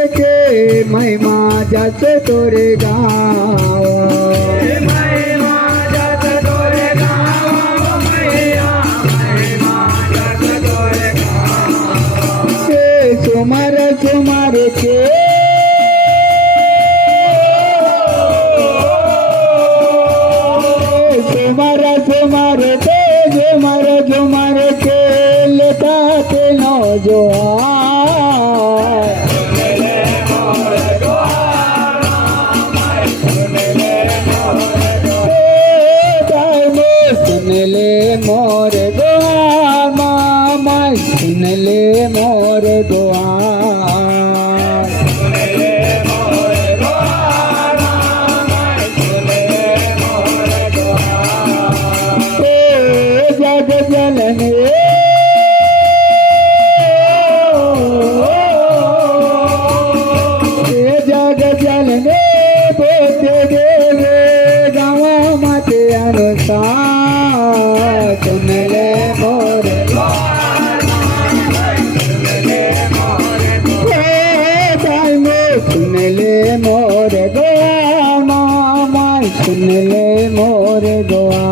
के महिमा जस तोरे गाओ महिमा जस तोरे गाओ मैया महिमा जस तोरे गाओ सुमर सुमर के सुमर सुमर के झुमर झुमर के लेता के नौजो सुन ले मोर दुआर मामा सुन ले मोर दुआर जग जननी जग जननी बोते देवे गावा माते अनुसार सुन ले मोर सुन ले मोर दुआ मामा सुन ले मोर दुआ